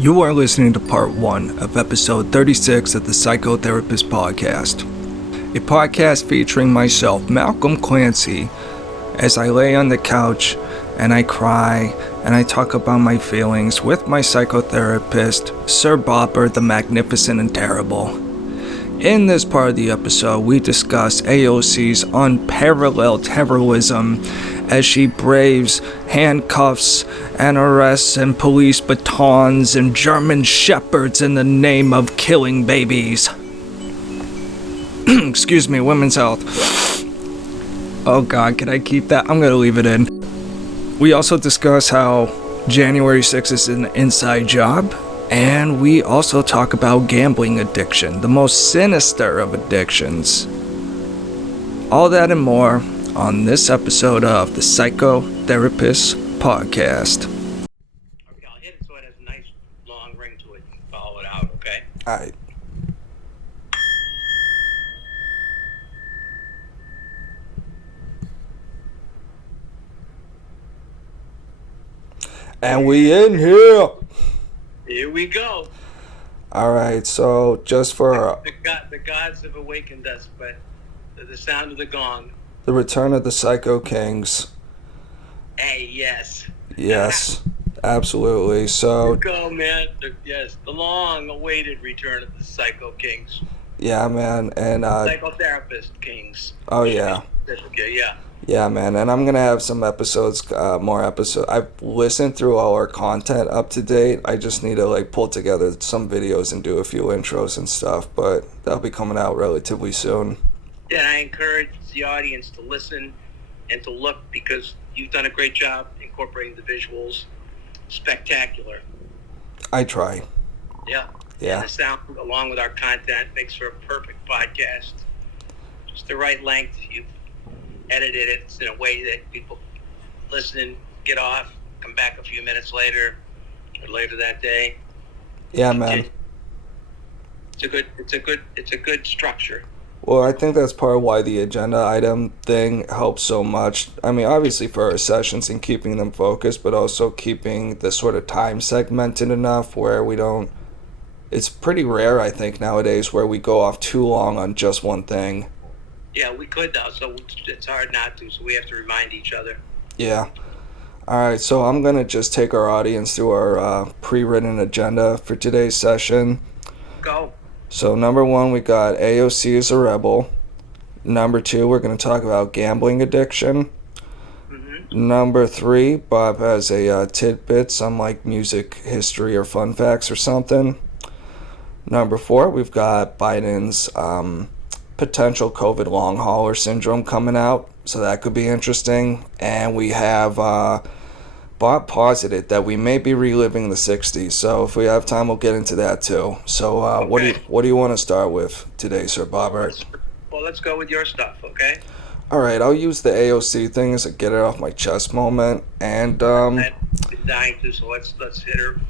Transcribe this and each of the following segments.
You are listening to part 1 of episode 36 of the Psychotherapist Podcast, a podcast featuring myself, Malcolm Clancy, as I lay on the couch and I cry and I talk about my feelings with my psychotherapist, Sir Bopper the Magnificent and Terrible. In this part of the episode, we discuss AOC's unparalleled heroism as she braves handcuffs and arrests and police batons and German shepherds in the name of killing babies. Excuse me, women's health. Oh God, can I keep that? I'm gonna leave it in. We also discuss how January 6th is an inside job, and we also talk about gambling addiction, the most sinister of addictions. All that and more on this episode of the Psychotherapist Podcast. Okay, I'll hit it so it has a nice long ring to it and follow it out, okay? Alright. And we in here. Here we go. Alright, so just for The gods have awakened us, but the sound of the gong. the return of the Psycho Kings. Hey, yes. Yes, absolutely. So, Go, man. The long-awaited return of the Psycho Kings. yeah, man, and Psychotherapist Kings. oh yeah. Okay, yeah. Yeah, man, and I'm gonna have some episodes, more episodes. I've listened through all our content up to date. I just need to pull together some videos and do a few intros and stuff, but that'll be coming out relatively soon. Yeah, I encourage the audience to listen and to look because you've done a great job incorporating the visuals. Spectacular. I try. Yeah. Yeah. And the sound, along with our content, makes for a perfect podcast. Just the right length. You've edited it in a way that people listen, get off, come back a few minutes later or later that day. Yeah, man. It's a good structure. Well, I think that's part of why the agenda item thing helps so much. I mean, obviously for our sessions and keeping them focused, but also keeping the sort of time segmented enough where we don't... It's pretty rare, I think, nowadays where we go off too long on just one thing. Yeah, we could though, so it's hard not to, so we have to remind each other. Yeah. Alright, so I'm going to just take our audience through our pre-written agenda for today's session. Go. So number 1, we got AOC is a rebel. Number 2, we're going to talk about gambling addiction. Mm-hmm. Number 3, Bob has a tidbit, some music history or fun facts or something. Number 4, we've got Biden's potential COVID long hauler syndrome coming out, so that could be interesting. And we have Bob posited that we may be reliving the 60s, so if we have time we'll get into that too. So Okay. what do you want to start with today, Sir Bobber? Well, let's go with your stuff, okay? Alright, I'll use the AOC thing as a get it off my chest moment, and I've been dying to, so let's hit her.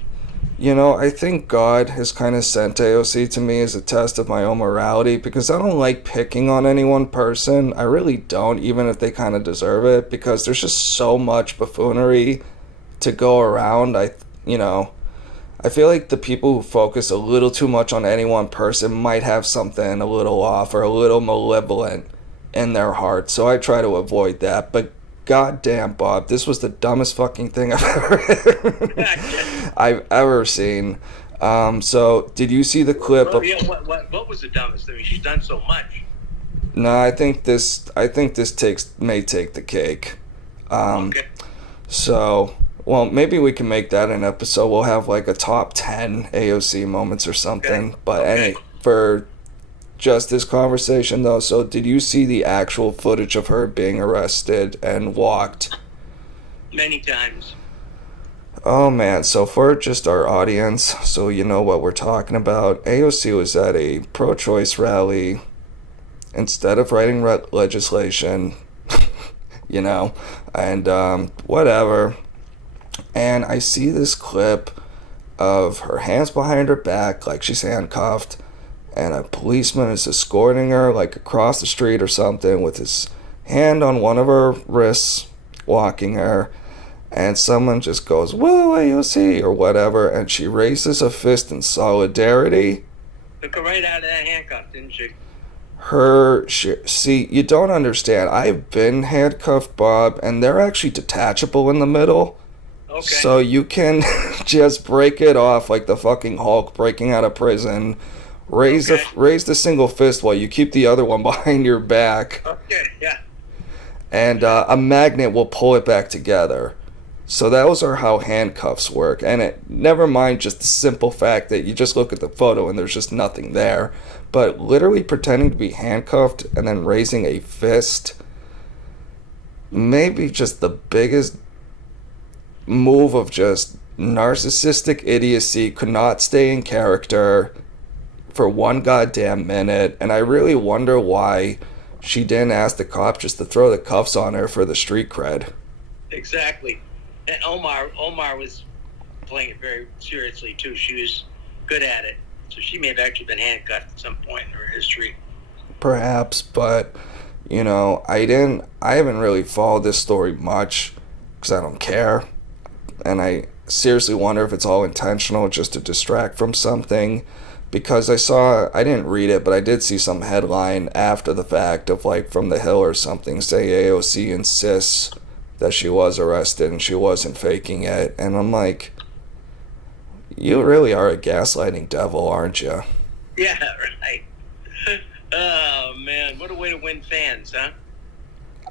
you know, I think God has kind of sent AOC to me as a test of my own morality, because I don't like picking on any one person. I really don't, even if they kind of deserve it, because there's just so much buffoonery to go around. I feel like the people who focus a little too much on any one person might have something a little off or a little malevolent in their heart, so I try to avoid that. But goddamn, Bob, this was the dumbest fucking thing I've ever seen. So did you see the clip of... Yeah, what was the dumbest? I mean, she's done so much. No, I think this may take the cake. Okay. So, well, maybe we can make that an episode. We'll have a top 10 AOC moments or something. Okay. But Okay. for just this conversation though, so did you see the actual footage of her being arrested and walked? Many times. Oh man, so for just our audience, so you know what we're talking about, AOC was at a pro-choice rally. Instead of writing legislation, and whatever. And I see this clip of her hands behind her back, like she's handcuffed, and a policeman is escorting her, across the street or something, with his hand on one of her wrists, walking her. and someone just goes, "Woo, AOC," or whatever, and she raises a fist in solidarity. Took her right out of that handcuff, didn't she? See, you don't understand. I've been handcuffed, Bob, and they're actually detachable in the middle. Okay. So you can just break it off like the fucking Hulk breaking out of prison. Raise the single fist while you keep the other one behind your back. Okay, yeah. And a magnet will pull it back together. So those are how handcuffs work. And never mind just the simple fact that you just look at the photo and there's just nothing there. But literally pretending to be handcuffed and then raising a fist, maybe just the biggest move of just narcissistic idiocy, could not stay in character for one goddamn minute. And I really wonder why she didn't ask the cop just to throw the cuffs on her for the street cred. Exactly. And Omar was playing it very seriously too. She was good at it. So she may have actually been handcuffed at some point in her history. Perhaps, but I haven't really followed this story much because I don't care. And I seriously wonder if it's all intentional just to distract from something. Because I didn't read it, but I did see some headline after the fact of like from the Hill or something say AOC insists that she was arrested and she wasn't faking it. And I'm like, you really are a gaslighting devil, aren't you? Yeah, right. Oh, man. What a way to win fans, huh?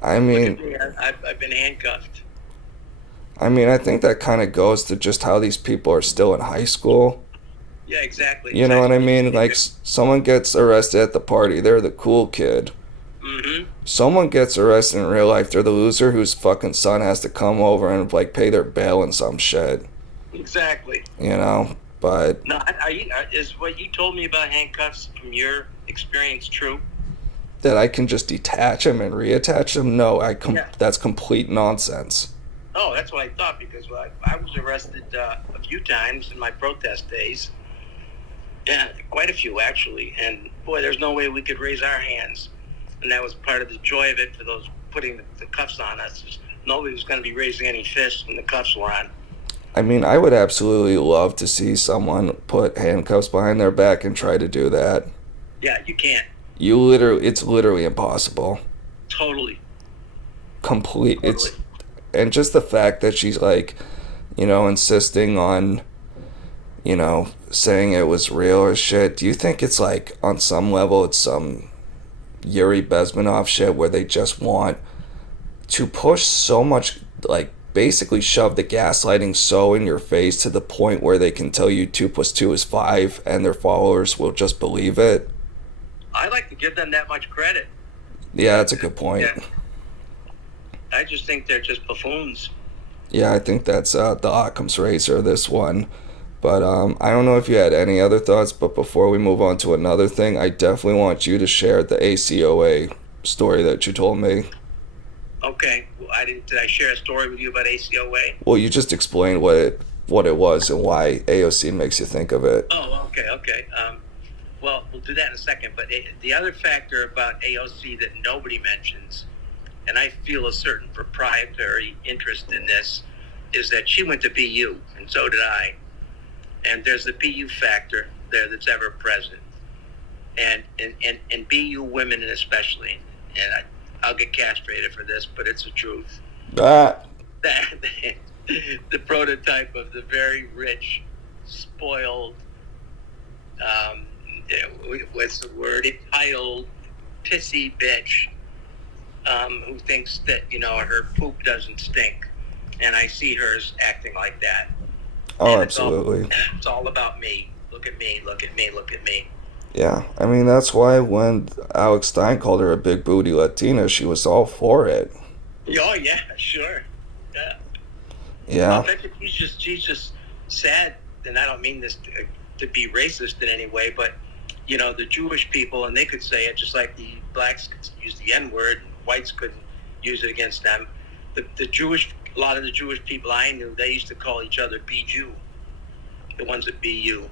I mean, I've been handcuffed. I mean, I think that kind of goes to just how these people are still in high school. Yeah, exactly. You know what I mean? Like, someone gets arrested at the party, they're the cool kid. Mm-hmm. Someone gets arrested in real life, they're the loser whose fucking son has to come over and, like, pay their bail and some shit. Exactly. But... No, is what you told me about handcuffs from your experience true? That I can just detach them and reattach them? No, that's complete nonsense. Oh, that's what I thought, because I was arrested a few times in my protest days. Yeah, quite a few, actually. And, boy, there's no way we could raise our hands. And that was part of the joy of it for those putting the cuffs on us. Nobody was going to be raising any fists when the cuffs were on. I mean, I would absolutely love to see someone put handcuffs behind their back and try to do that. Yeah, you can't. It's literally impossible. Totally. Totally. And just the fact that she's like, insisting on, saying it was real or shit. Do you think it's like, on some level, it's some Yuri Bezmenov shit where they just want to push so much, like, basically shove the gaslighting so in your face to the point where they can tell you 2 + 2 is 5 and their followers will just believe it? I like to give them that much credit. Yeah, that's a good point. Yeah. I just think they're just buffoons. Yeah, I think that's the Occam's razor, this one. But I don't know if you had any other thoughts, but before we move on to another thing, I definitely want you to share the ACOA story that you told me. Okay. Well, did I share a story with you about ACOA? Well, you just explained what it was and why AOC makes you think of it. Oh, okay. Well, we'll do that in a second. But the other factor about AOC that nobody mentions, and I feel a certain proprietary interest in this, is that she went to BU, and so did I. And there's the BU factor there that's ever present. And BU women especially, and I'll get castrated for this, but it's the truth. The prototype of the very rich, spoiled, what's the word, entitled, pissy bitch, who thinks that, her poop doesn't stink. And I see her as acting like that. Oh, and absolutely. It's all about me. Look at me, look at me, look at me. Yeah, I mean, that's why when Alex Stein called her a big booty Latina, she was all for it. Oh, yeah, sure. Yeah. Yeah. I bet she's just sad, and I don't mean this to be racist in any way, but, the Jewish people, and they could say it just like the blacks could use the N-word, and whites couldn't use it against them. A lot of the Jewish people I knew, they used to call each other B-Jew, the ones at BU.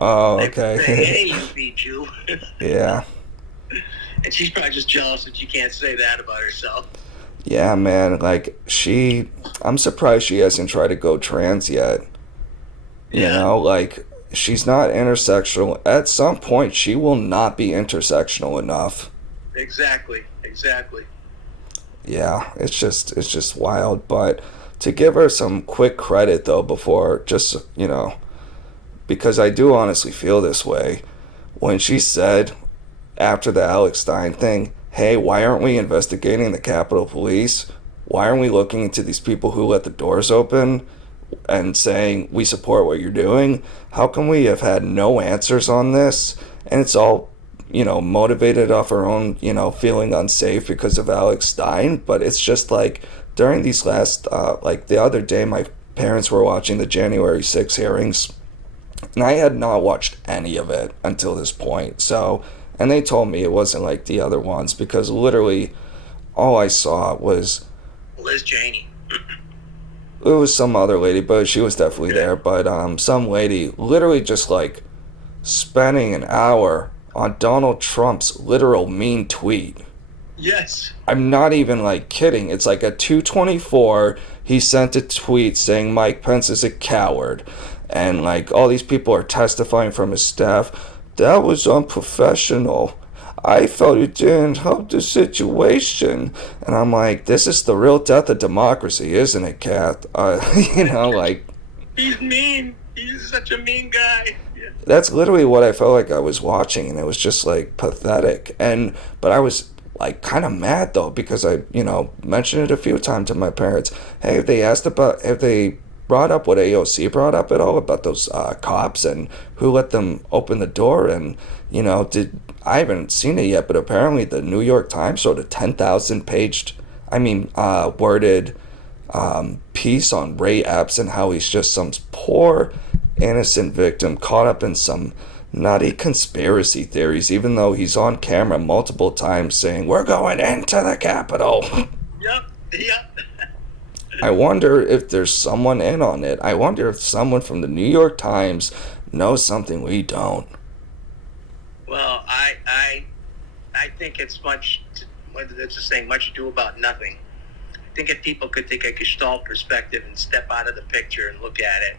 Oh, okay. They say, hey, you B-Jew. Yeah. And she's probably just jealous that she can't say that about herself. Yeah, man, I'm surprised she hasn't tried to go trans yet. Yeah, She's not intersectional. At some point, she will not be intersectional enough. exactly, exactly. Yeah, it's just wild. But to give her some quick credit though, before just because I do honestly feel this way, when she said after the Alex Stein thing, hey, why aren't we investigating the Capitol Police? Why aren't we looking into these people who let the doors open and saying we support what you're doing? How come we have had no answers on this? And it's all, motivated off our own, feeling unsafe because of Alex Stein. But it's just like during these last, like the other day, my parents were watching the January 6 hearings, and I had not watched any of it until this point. So, and they told me it wasn't like the other ones because literally all I saw was Liz Cheney. it was some other lady, but she was definitely Yeah. there. But some lady literally just like spending an hour on Donald Trump's literal mean tweet. Yes. I'm not even like kidding. It's like at 2:24, he sent a tweet saying Mike Pence is a coward, and like all these people are testifying from his staff. That was unprofessional. I felt it didn't help the situation, and I'm like, this is the real death of democracy, isn't it, Kath? Like He's mean. He's such a mean guy. Yeah. that's literally what I felt like I was watching, and it was just like pathetic. But I was like kind of mad though because I mentioned it a few times to my parents. Hey, have they brought up what AOC brought up at all about those cops and who let them open the door? And did I haven't seen it yet, but apparently the New York Times wrote a 10,000 paged, worded piece on Ray Epps and how he's just some poor innocent victim caught up in some nutty conspiracy theories, even though he's on camera multiple times saying we're going into the Capitol. Yep. Yep. I wonder if there's someone in on it. I wonder if someone from the New York Times knows something we don't. Well, I think it's much. It's a saying, much ado about nothing. I think if people could take a Gestalt perspective and step out of the picture and look at it,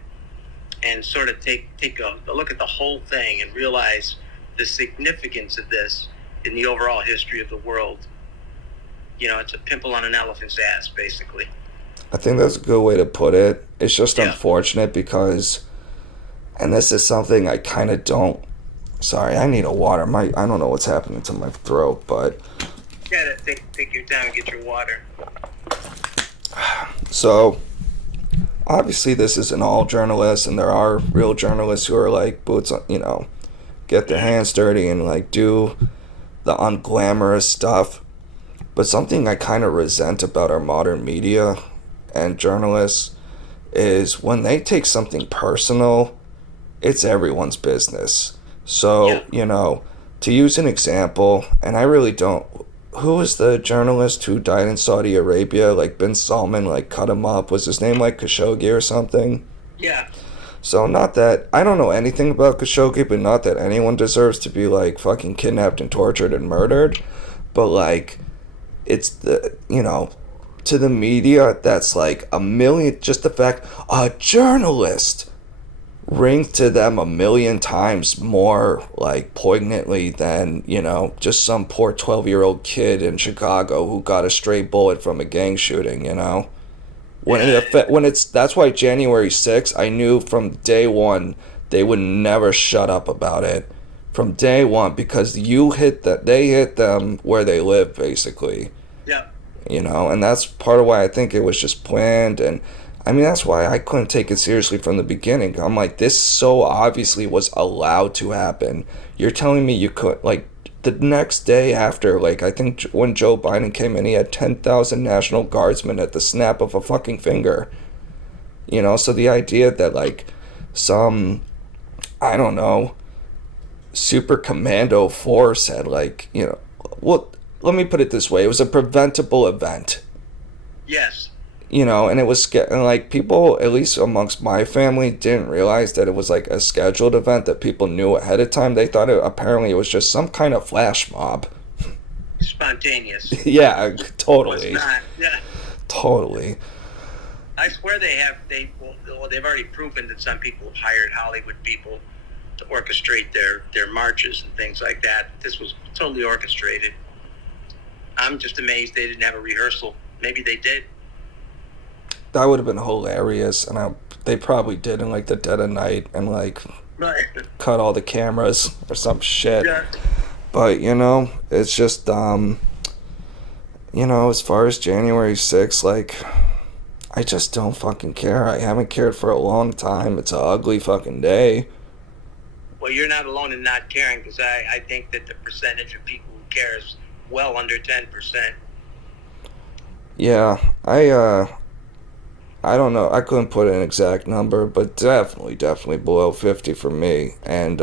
and sort of take a look at the whole thing and realize the significance of this in the overall history of the world. It's a pimple on an elephant's ass, basically. I think that's a good way to put it. It's just Yeah. unfortunate because, and this is something I kind of don't. Sorry, I need a water. I don't know what's happening to my throat, but Yeah, take your time and get your water. so obviously this isn't all journalists, and there are real journalists who are like boots on, get their hands dirty and like do the unglamorous stuff. But something I kind of resent about our modern media and journalists is when they take something personal, it's everyone's business. So, to use an example, and I really don't. Who was the journalist who died in Saudi Arabia? Like bin Salman, like cut him up. Was his name like Khashoggi or something? Yeah. So not that I don't know anything about Khashoggi, but not that anyone deserves to be like fucking kidnapped and tortured and murdered. But like, it's to the media that's like a million. Just the fact a journalist rings to them a million times more like poignantly than just some poor 12-year-old kid in Chicago who got a stray bullet from a gang shooting. That's why January 6th, I knew from day one they would never shut up about it from day one because they hit them where they live basically. Yeah. And that's part of why I think it was just planned. And that's why I couldn't take it seriously from the beginning. I'm like, this so obviously was allowed to happen. You're telling me you could, like, the next day after, like, I think when Joe Biden came in, he had 10,000 National Guardsmen at the snap of a fucking finger. So the idea that, like, some, I don't know, super commando force had, like, well, let me put it this way. It was a preventable event. Yes. And it was and like people, at least amongst my family, didn't realize that it was like a scheduled event that people knew ahead of time. They thought apparently it was just some kind of flash mob. spontaneous. Yeah, totally. Was not. Yeah. Totally. I swear they've already proven that some people have hired Hollywood people to orchestrate their marches and things like that. This was totally orchestrated. I'm just amazed they didn't have a rehearsal. Maybe they did. That would have been hilarious, and they probably did in like the dead of night and like Right. cut all the cameras or some shit. Yeah. But it's just as far as January 6th, like, I just don't fucking care. I haven't cared for a long time. It's an ugly fucking day. Well, you're not alone in not caring, because I think that the percentage of people who care is well under 10%. Yeah, I don't know. I couldn't put an exact number, but definitely below 50 for me. And,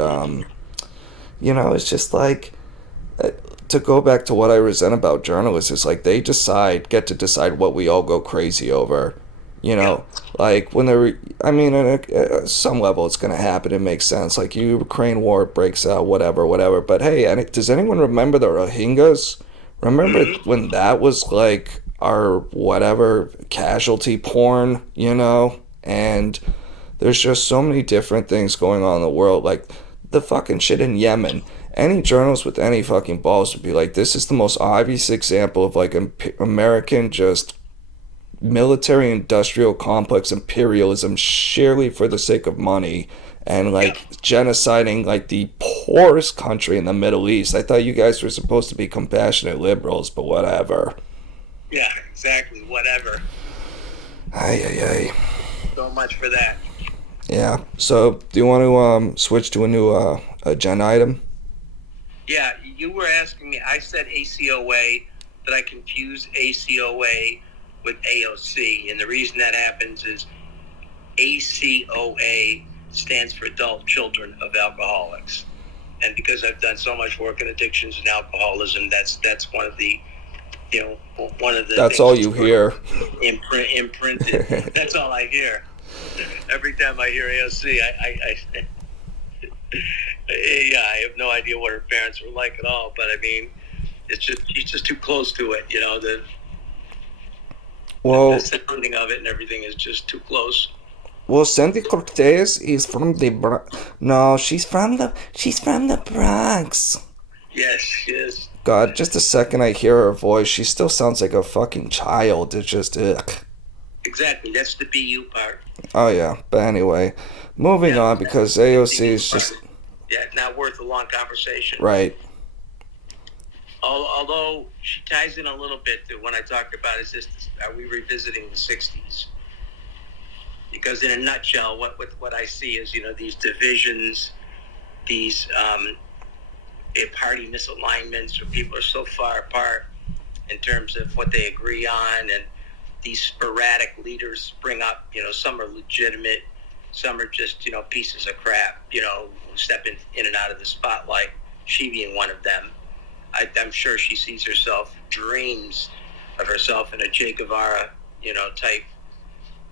it's just like, to go back to what I resent about journalists, is like they get to decide what we all go crazy over. Like when at some level it's going to happen. It makes sense. Like Ukraine war breaks out, whatever. But hey, does anyone remember the Rohingyas? Remember when that was like our whatever casualty porn, And there's just so many different things going on in the world. Like the fucking shit in Yemen. Any journalist with any fucking balls would be like, this is the most obvious example of like American just military industrial complex imperialism sheerly for the sake of money and like genociding like the poorest country in the Middle East. I thought you guys were supposed to be compassionate liberals, but whatever. Yeah, exactly. Whatever. Ay. So much for that. Yeah. So do you want to switch to a new agenda item? Yeah, you were asking me. I said ACOA, but I confused ACOA with AOC, and the reason that happens is ACOA stands for Adult Children of Alcoholics, and because I've done so much work in addictions and alcoholism, that's one of the That's all you hear. Imprinted. That's all I hear. Every time I hear AOC, I have no idea what her parents were like at all, but I mean, she's just too close to it, the sounding of it and everything is just too close. Well, Sandy Cortez is from the she's from the Bronx. Yes, she is. God, just a second I hear her voice, she still sounds like a fucking child. It's just ugh. Exactly, that's the BU part. Oh yeah, but anyway, moving on, because AOC is just... Yeah, not worth a long conversation. Right. Although she ties in a little bit to when I talked about are we revisiting the 60s? Because in a nutshell, what I see is, these divisions, these party misalignments, where people are so far apart in terms of what they agree on, and these sporadic leaders spring up. Some are legitimate, some are just, pieces of crap, who step in and out of the spotlight, she being one of them. I'm sure she sees herself, dreams of herself in a Che Guevara, type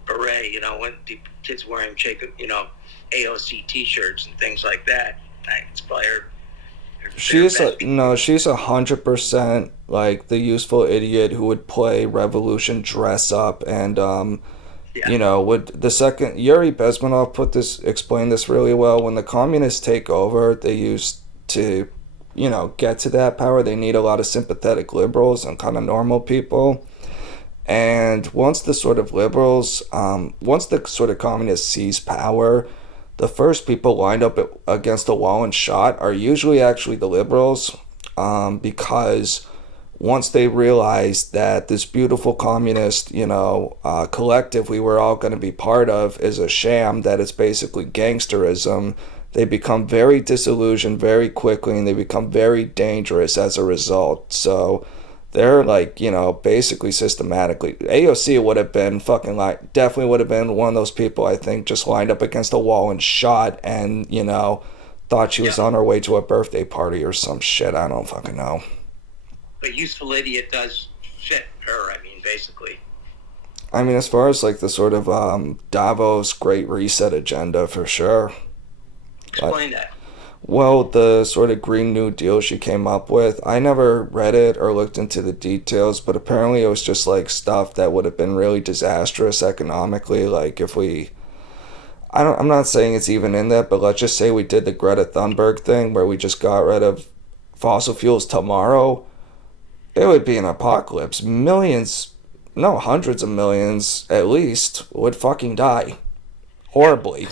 beret, when the kids wearing AOC t-shirts and things like that. It's probably her she's 100% like the useful idiot who would play Revolution dress up and would the second Yuri Bezmenov explained this really well. When the communists take over, they used to get to that power, they need a lot of sympathetic liberals and kind of normal people. And once the sort of communists seize power, the first people lined up against the wall and shot are usually actually the liberals, because once they realize that this beautiful communist, collective we were all going to be part of is a sham, that it's basically gangsterism, they become very disillusioned very quickly, and they become very dangerous as a result. So they're like, basically systematically, AOC would have been definitely would have been one of those people, I think, just lined up against a wall and shot, and, thought she was on her way to a birthday party or some shit. I don't fucking know. But useful idiot does fit her, basically. As far as like the sort of Davos Great Reset agenda, for sure. Explain that. Well, the sort of Green New Deal she came up with, I never read it or looked into the details, but apparently it was just like stuff that would have been really disastrous economically. Like if we, I'm not saying it's even in that, but let's just say we did the Greta Thunberg thing where we just got rid of fossil fuels tomorrow, it would be an apocalypse. Millions, no, hundreds of millions at least would fucking die horribly.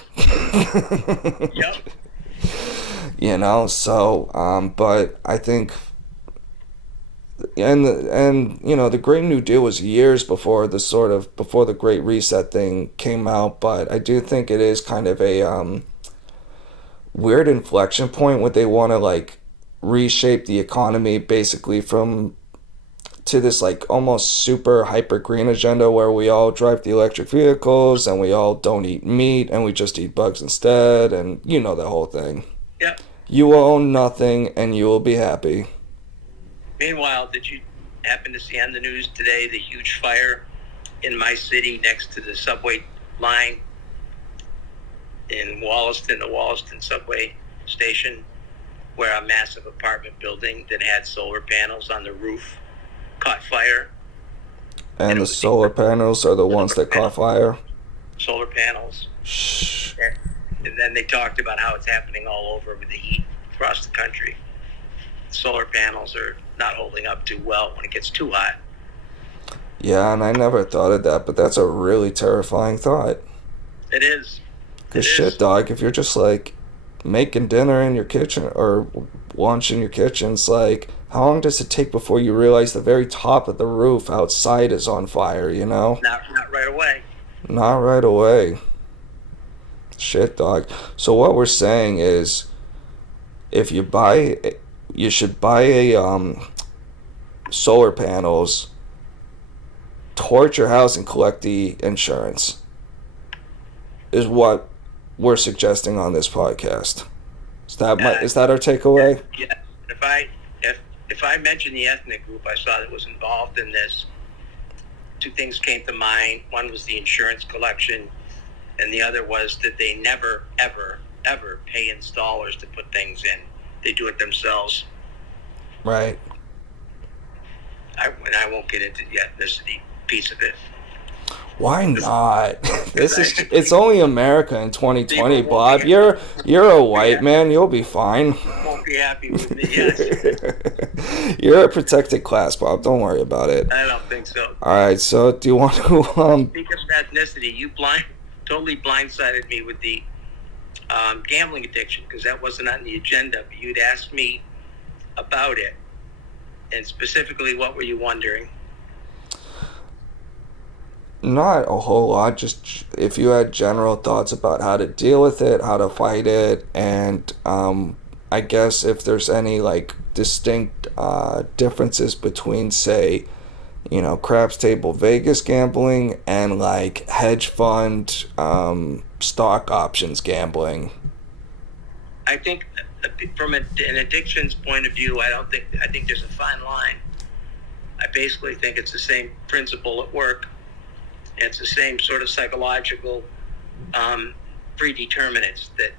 Yep. But I think, and the Great New Deal was years before before the Great Reset thing came out, but I do think it is kind of a weird inflection point when they want to like reshape the economy basically from to this like almost super hyper green agenda where we all drive the electric vehicles and we all don't eat meat and we just eat bugs instead, and the whole thing. Yep. You will own nothing and you will be happy. Meanwhile, did you happen to see on the news today the huge fire in my city next to the subway line in Wollaston, the Wollaston subway station, where a massive apartment building that had solar panels on the roof caught fire? And the solar panels are the ones that caught fire? Solar panels. Shh. And then they talked about how it's happening all over with the heat across the country. Solar panels are not holding up too well when it gets too hot. Yeah, and I never thought of that, but that's a really terrifying thought. It is. Because shit, dog, if you're just like making dinner in your kitchen or lunch in your kitchen, it's like, how long does it take before you realize the very top of the roof outside is on fire, Not right away. Not right away. Shit, dog. So what we're saying is, if you should buy a solar panels, torch your house and collect the insurance, is what we're suggesting on this podcast. Is that our takeaway? Yeah. If I mention the ethnic group I saw that was involved in this, two things came to mind. One was the insurance collection, and the other was that they never, ever, ever pay installers to put things in. They do it themselves. Right. I won't get into the ethnicity piece of it. Why not? It's only America in 2020, Bob. You're a white man. You'll be fine. Won't be happy with me. Yes. You're a protected class, Bob. Don't worry about it. I don't think so. All right. So, do you want to? Speaking of ethnicity, you totally blindsided me with the gambling addiction, because that wasn't on the agenda. But you'd asked me about it, and specifically, what were you wondering? Not a whole lot, just if you had general thoughts about how to deal with it, how to fight it, and I guess if there's any like distinct differences between, say, craps table Vegas gambling and like hedge fund stock options gambling. I think from an addictions point of view, I think there's a fine line. I basically think it's the same principle at work. It's the same sort of psychological predeterminants that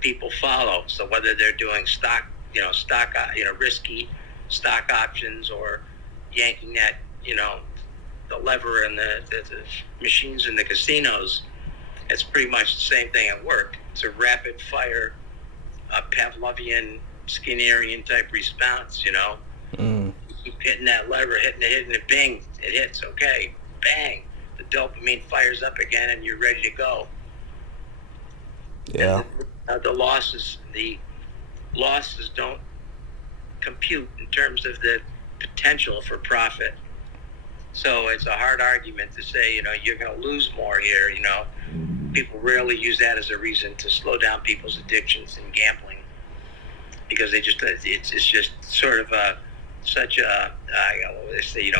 people follow. So whether they're doing risky stock options, or yanking that, the lever in the machines in the casinos, it's pretty much the same thing at work. It's a rapid fire, Pavlovian, Skinnerian type response. Keep hitting that lever, hitting it, bing, it hits, okay, bang, the dopamine fires up again, and you're ready to go. Yeah. And the losses don't compute in terms of the potential for profit. So it's a hard argument to say, you're going to lose more here. People rarely use that as a reason to slow down people's addictions in gambling, because it's just sort of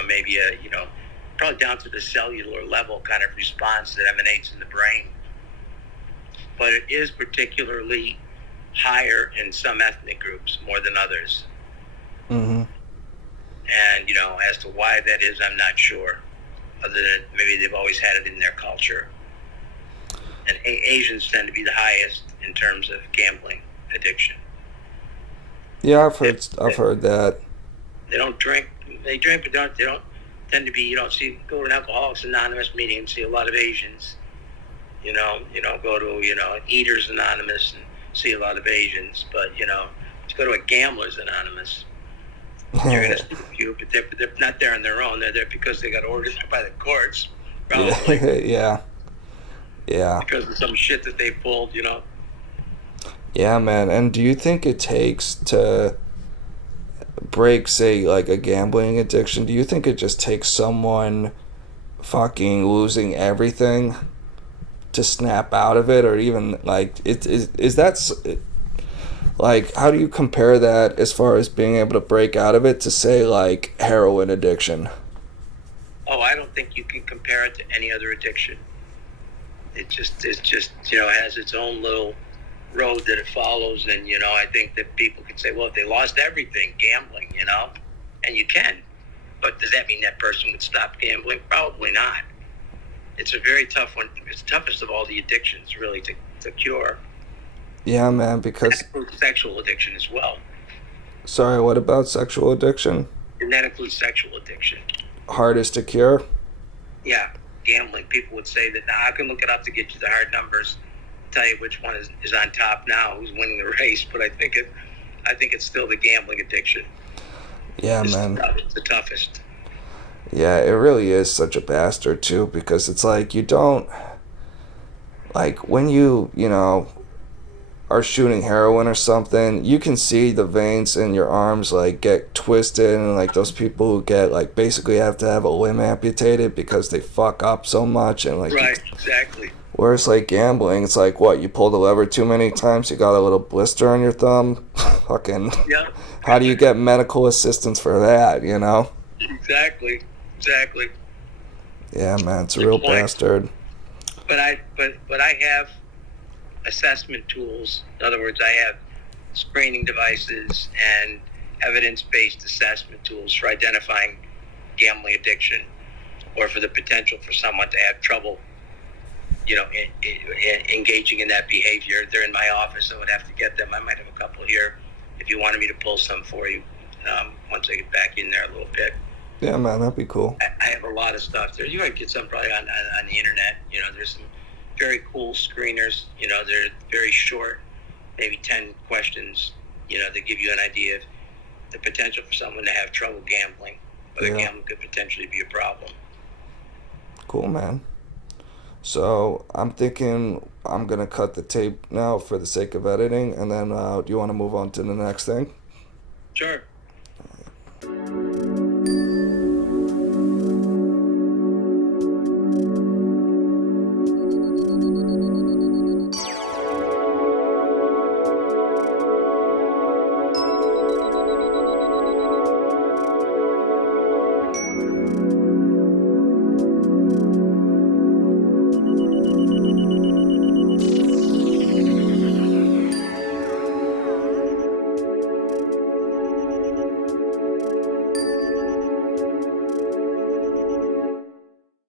maybe probably down to the cellular level kind of response that emanates in the brain. But it is particularly higher in some ethnic groups more than others. Mm-hmm. And, as to why that is, I'm not sure, other than maybe they've always had it in their culture. And Asians tend to be the highest in terms of gambling addiction. Yeah, I've heard that. They don't drink. They drink, but they don't tend to be. You don't see go to an Alcoholics Anonymous meeting and see a lot of Asians. You don't go to Eaters Anonymous and see a lot of Asians. But to go to a Gamblers Anonymous, you're gonna see a few, but they're not there on their own. They're there because they got ordered by the courts, probably. Yeah. Because of some shit that they pulled. Yeah, man. And do you think it takes to break, say, like a gambling addiction? Do you think it just takes someone fucking losing everything to snap out of it, or even like is that like, how do you compare that as far as being able to break out of it to, say, like heroin addiction? Oh, I don't think you can compare it to any other addiction. It's just has its own little road that it follows, and I think that people could say, well, if they lost everything, gambling, and you can, but does that mean that person would stop gambling? Probably not. It's a very tough one. It's the toughest of all the addictions, really, to cure. Yeah, man, because that includes sexual addiction as well. Sorry, what about sexual addiction? And that includes sexual addiction. Hardest to cure? Yeah, gambling. People would say that. Now I can look it up to get you the hard numbers, tell you which one is on top now, who's winning the race. But I think it's still the gambling addiction. Yeah, man. It's the toughest. Yeah, it really is such a bastard too, because it's like you don't, like when you are shooting heroin or something, you can see the veins in your arms like get twisted, and like those people who get like basically have to have a limb amputated because they fuck up so much, and like right, exactly. Whereas like gambling, it's like, what, you pulled the lever too many times, you got a little blister on your thumb. Fucking yeah. How do you get medical assistance for that? Exactly. Yeah, man, it's a real bastard. But I have assessment tools. In other words, I have screening devices and evidence-based assessment tools for identifying gambling addiction, or for the potential for someone to have trouble, engaging in that behavior. They're in my office. I would have to get them. I might have a couple here if you wanted me to pull some for you once I get back in there a little bit. Yeah, man, that'd be cool. I have a lot of stuff there. You might get some probably on the internet. There's some very cool screeners. They're very short, maybe 10 questions, that give you an idea of the potential for someone to have trouble gambling. Whether gambling could potentially be a problem. Cool, man. So I'm thinking I'm going to cut the tape now for the sake of editing, and then do you want to move on to the next thing? Sure.